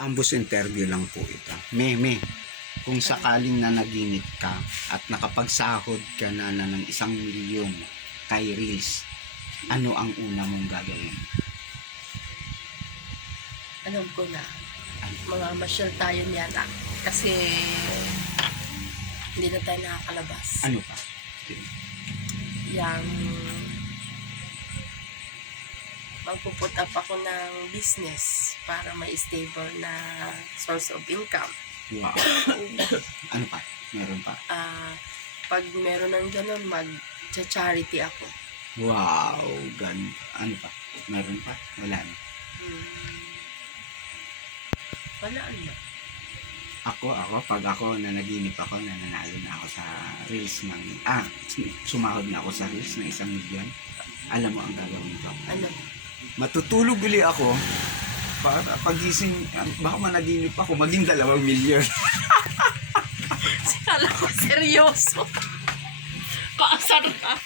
Ambos interview lang po ito. Meme, kung sakaling nanaginip ka at nakapagsahod ka na ng 1,000,000 kay Reels, ano ang una mong gagawin? Alam ko na, mga masyal tayo niyan kasi hindi na tayo nakakalabas. Ano pa? Yang magpuput up ako ng business para may stable na source of income. Wow. Ano pa? Meron pa? Pag meron ng ganun, mag-charity ako. Wow, ganda. Ano pa? Meron pa? Wala na. Wala na. Ako, pag ako nanaginip ako, nananalo na ako sa Reels ng, sumahod na ako sa Reels ng 1,000,000. Alam mo ang gagawin ko? Ano? Matutulog uli ako para pagising, baka managinip ako, maging 2,000,000. Kala ko seryoso. Paasar ka.